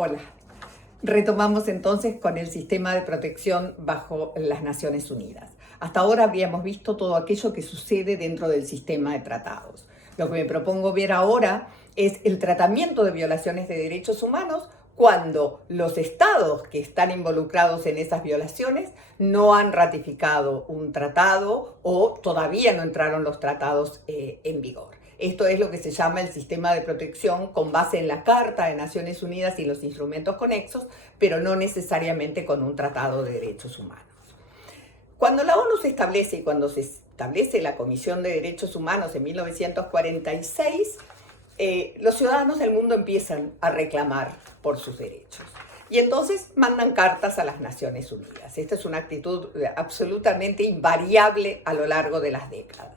Hola. Retomamos entonces con el sistema de protección bajo las Naciones Unidas. Hasta ahora habríamos visto todo aquello que sucede dentro del sistema de tratados. Lo que me propongo ver ahora es el tratamiento de violaciones de derechos humanos cuando los estados que están involucrados en esas violaciones no han ratificado un tratado o todavía no entraron los tratados en vigor. Esto es lo que se llama el sistema de protección con base en la Carta de Naciones Unidas y los instrumentos conexos, pero no necesariamente con un tratado de derechos humanos. Cuando la ONU se establece y cuando se establece la Comisión de Derechos Humanos en 1946, los ciudadanos del mundo empiezan a reclamar por sus derechos. Y entonces mandan cartas a las Naciones Unidas. Esta es una actitud absolutamente invariable a lo largo de las décadas.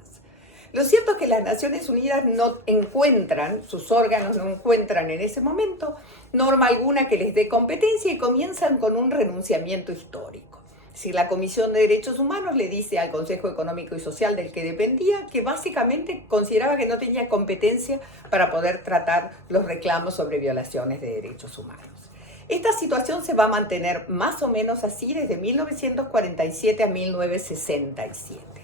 Lo cierto es que las Naciones Unidas no encuentran, sus órganos no encuentran en ese momento norma alguna que les dé competencia y comienzan con un renunciamiento histórico. Si la Comisión de Derechos Humanos le dice al Consejo Económico y Social del que dependía que básicamente consideraba que no tenía competencia para poder tratar los reclamos sobre violaciones de derechos humanos. Esta situación se va a mantener más o menos así desde 1947 a 1967.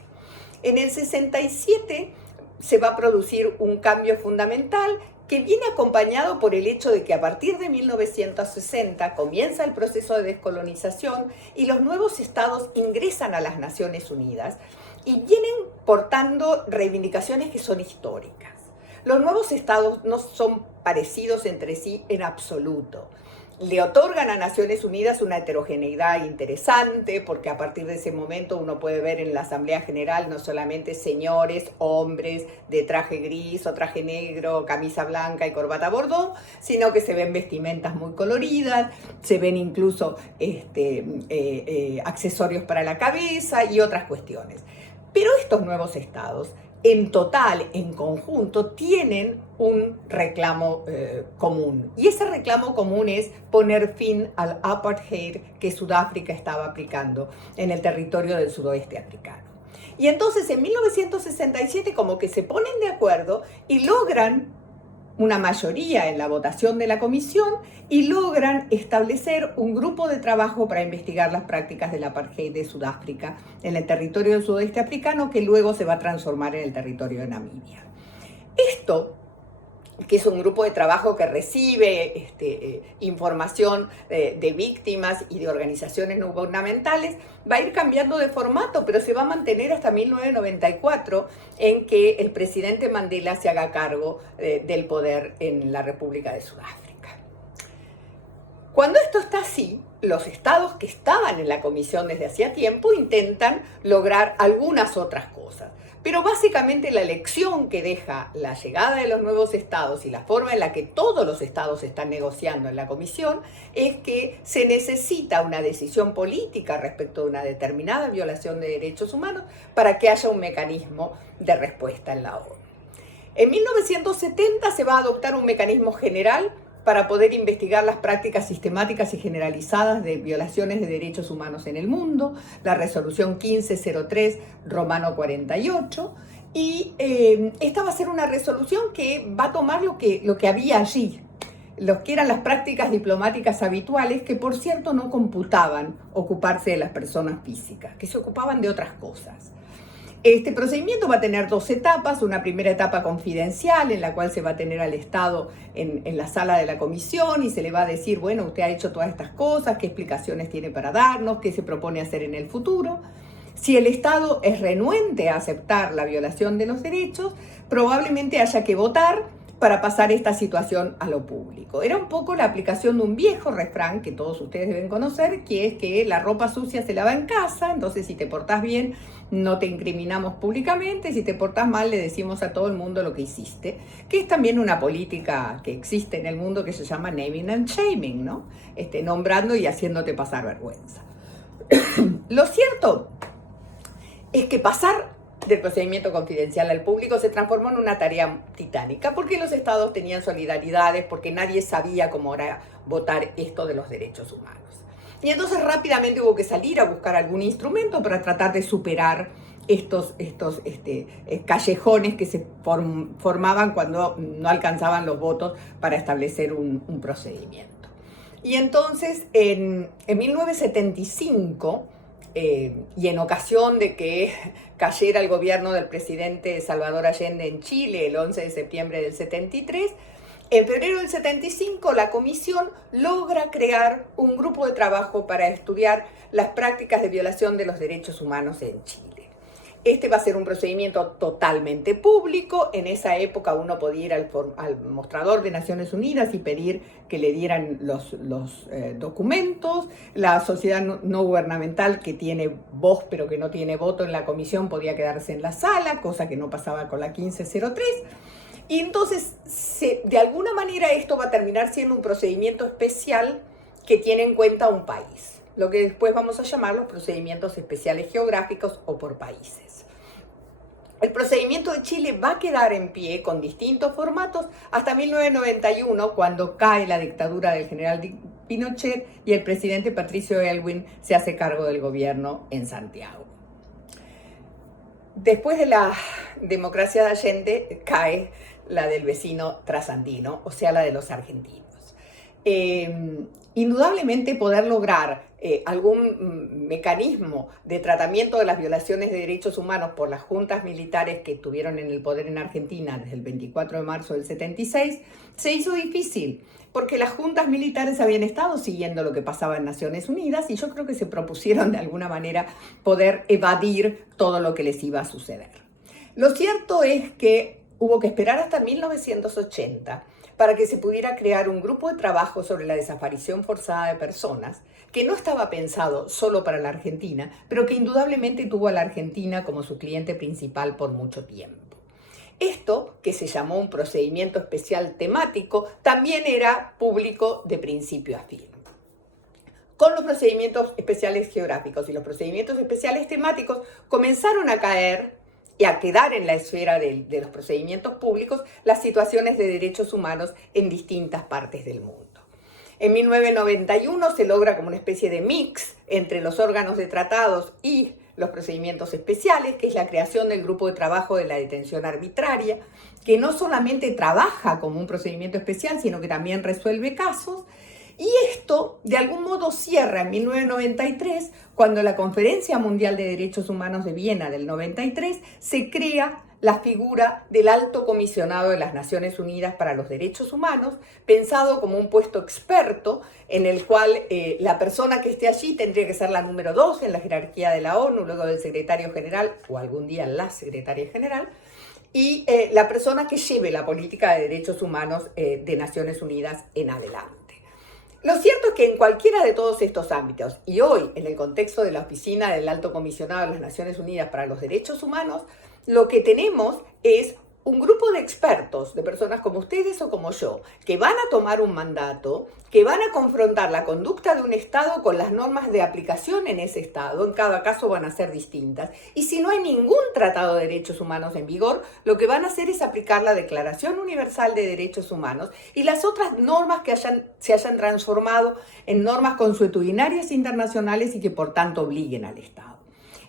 En el 67 se va a producir un cambio fundamental que viene acompañado por el hecho de que a partir de 1960 comienza el proceso de descolonización y los nuevos estados ingresan a las Naciones Unidas y vienen portando reivindicaciones que son históricas. Los nuevos estados no son parecidos entre sí en absoluto. Le otorgan a Naciones Unidas una heterogeneidad interesante porque a partir de ese momento uno puede ver en la Asamblea General no solamente señores, hombres de traje gris o traje negro, camisa blanca y corbata bordó, sino que se ven vestimentas muy coloridas, se ven incluso accesorios para la cabeza y otras cuestiones. Pero estos nuevos estados en total, en conjunto, tienen un reclamo común. Y ese reclamo común es poner fin al apartheid que Sudáfrica estaba aplicando en el territorio del sudoeste africano. Y entonces en 1967 como que se ponen de acuerdo y logran una mayoría en la votación de la comisión y logran establecer un grupo de trabajo para investigar las prácticas del apartheid de Sudáfrica en el territorio del sudeste africano que luego se va a transformar en el territorio de Namibia. Esto, que es un grupo de trabajo que recibe información de víctimas y de organizaciones no gubernamentales, va a ir cambiando de formato, pero se va a mantener hasta 1994, en que el presidente Mandela se haga cargo del poder en la República de Sudáfrica. Cuando esto está así, los estados que estaban en la comisión desde hacía tiempo intentan lograr algunas otras cosas. Pero básicamente la lección que deja la llegada de los nuevos estados y la forma en la que todos los estados están negociando en la comisión es que se necesita una decisión política respecto de una determinada violación de derechos humanos para que haya un mecanismo de respuesta en la ONU. En 1970 se va a adoptar un mecanismo general para poder investigar las prácticas sistemáticas y generalizadas de violaciones de derechos humanos en el mundo, la resolución 1503 Romano 48, y esta va a ser una resolución que va a tomar lo que había allí, lo que eran las prácticas diplomáticas habituales, que por cierto no computaban ocuparse de las personas físicas, que se ocupaban de otras cosas. Este procedimiento va a tener dos etapas, una primera etapa confidencial en la cual se va a tener al Estado en la sala de la comisión y se le va a decir, bueno, usted ha hecho todas estas cosas, qué explicaciones tiene para darnos, qué se propone hacer en el futuro. Si el Estado es renuente a aceptar la violación de los derechos, probablemente haya que votar para pasar esta situación a lo público. Era un poco la aplicación de un viejo refrán que todos ustedes deben conocer, que es que la ropa sucia se lava en casa, entonces si te portás bien no te incriminamos públicamente, si te portás mal le decimos a todo el mundo lo que hiciste, que es también una política que existe en el mundo que se llama naming and shaming, ¿no? Nombrando y haciéndote pasar vergüenza. Lo cierto es que pasar del procedimiento confidencial al público se transformó en una tarea titánica porque los estados tenían solidaridades, porque nadie sabía cómo era votar esto de los derechos humanos. Y entonces rápidamente hubo que salir a buscar algún instrumento para tratar de superar estos callejones que se formaban cuando no alcanzaban los votos para establecer un procedimiento. Y entonces, en 1975, y en ocasión de que cayera el gobierno del presidente Salvador Allende en Chile el 11 de septiembre del 73, en febrero del 75 la comisión logra crear un grupo de trabajo para estudiar las prácticas de violación de los derechos humanos en Chile. Este va a ser un procedimiento totalmente público. En esa época uno podía ir al mostrador de Naciones Unidas y pedir que le dieran los documentos. La sociedad no gubernamental, que tiene voz pero que no tiene voto en la comisión, podía quedarse en la sala, cosa que no pasaba con la 1503. Y entonces, de alguna manera, esto va a terminar siendo un procedimiento especial que tiene en cuenta un país, lo que después vamos a llamar los procedimientos especiales geográficos o por países. El procedimiento de Chile va a quedar en pie con distintos formatos hasta 1991, cuando cae la dictadura del general Pinochet y el presidente Patricio Aylwin se hace cargo del gobierno en Santiago. Después de la democracia de Allende cae la del vecino trasandino, o sea, la de los argentinos. Indudablemente poder lograr algún mecanismo de tratamiento de las violaciones de derechos humanos por las juntas militares que estuvieron en el poder en Argentina desde el 24 de marzo del 76 se hizo difícil, porque las juntas militares habían estado siguiendo lo que pasaba en Naciones Unidas y yo creo que se propusieron de alguna manera poder evadir todo lo que les iba a suceder. Lo cierto es que hubo que esperar hasta 1980 para que se pudiera crear un grupo de trabajo sobre la desaparición forzada de personas, que no estaba pensado solo para la Argentina, pero que indudablemente tuvo a la Argentina como su cliente principal por mucho tiempo. Esto, que se llamó un procedimiento especial temático, también era público de principio a fin. Con los procedimientos especiales geográficos y los procedimientos especiales temáticos comenzaron a caer y a quedar en la esfera de los procedimientos públicos las situaciones de derechos humanos en distintas partes del mundo. En 1991 se logra como una especie de mix entre los órganos de tratados y los procedimientos especiales, que es la creación del grupo de trabajo de la detención arbitraria, que no solamente trabaja como un procedimiento especial, sino que también resuelve casos. Y esto, de algún modo, cierra en 1993, cuando la Conferencia Mundial de Derechos Humanos de Viena del 93 se crea la figura del Alto Comisionado de las Naciones Unidas para los Derechos Humanos, pensado como un puesto experto en el cual la persona que esté allí tendría que ser la número 2 en la jerarquía de la ONU, luego del secretario general o algún día la secretaria general, y la persona que lleve la política de derechos humanos de Naciones Unidas en adelante. Lo cierto es que en cualquiera de todos estos ámbitos, y hoy en el contexto de la Oficina del Alto Comisionado de las Naciones Unidas para los Derechos Humanos, lo que tenemos es un grupo de expertos, de personas como ustedes o como yo, que van a tomar un mandato, que van a confrontar la conducta de un Estado con las normas de aplicación en ese Estado. En cada caso van a ser distintas. Y si no hay ningún tratado de derechos humanos en vigor, lo que van a hacer es aplicar la Declaración Universal de Derechos Humanos y las otras normas que se hayan transformado en normas consuetudinarias internacionales y que por tanto obliguen al Estado.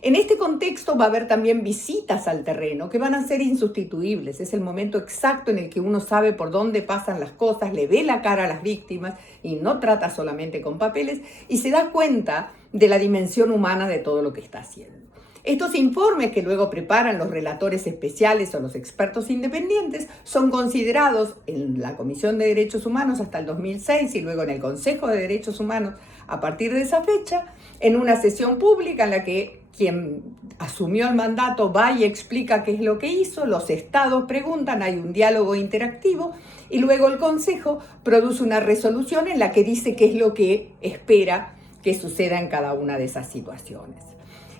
En este contexto va a haber también visitas al terreno que van a ser insustituibles. Es el momento exacto en el que uno sabe por dónde pasan las cosas, le ve la cara a las víctimas y no trata solamente con papeles y se da cuenta de la dimensión humana de todo lo que está haciendo. Estos informes que luego preparan los relatores especiales o los expertos independientes son considerados en la Comisión de Derechos Humanos hasta el 2006 y luego en el Consejo de Derechos Humanos a partir de esa fecha, en una sesión pública en la que quien asumió el mandato va y explica qué es lo que hizo, los estados preguntan, hay un diálogo interactivo y luego el Consejo produce una resolución en la que dice qué es lo que espera que suceda en cada una de esas situaciones.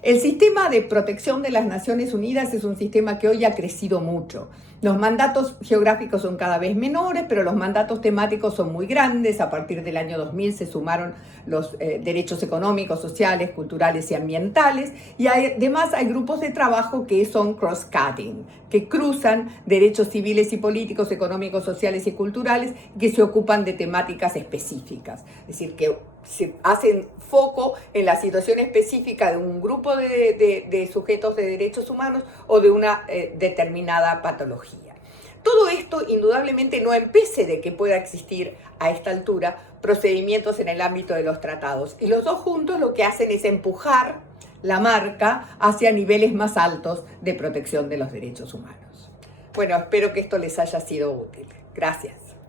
El sistema de protección de las Naciones Unidas es un sistema que hoy ha crecido mucho. Los mandatos geográficos son cada vez menores, pero los mandatos temáticos son muy grandes. A partir del año 2000 se sumaron los derechos económicos, sociales, culturales y ambientales. Y además hay grupos de trabajo que son cross-cutting, que cruzan derechos civiles y políticos, económicos, sociales y culturales, que se ocupan de temáticas específicas. Es decir, que se hacen foco en la situación específica de un grupo de sujetos de derechos humanos o de una determinada patología. Todo esto indudablemente no impide de que pueda existir a esta altura procedimientos en el ámbito de los tratados. Y los dos juntos lo que hacen es empujar la marca hacia niveles más altos de protección de los derechos humanos. Bueno, espero que esto les haya sido útil. Gracias.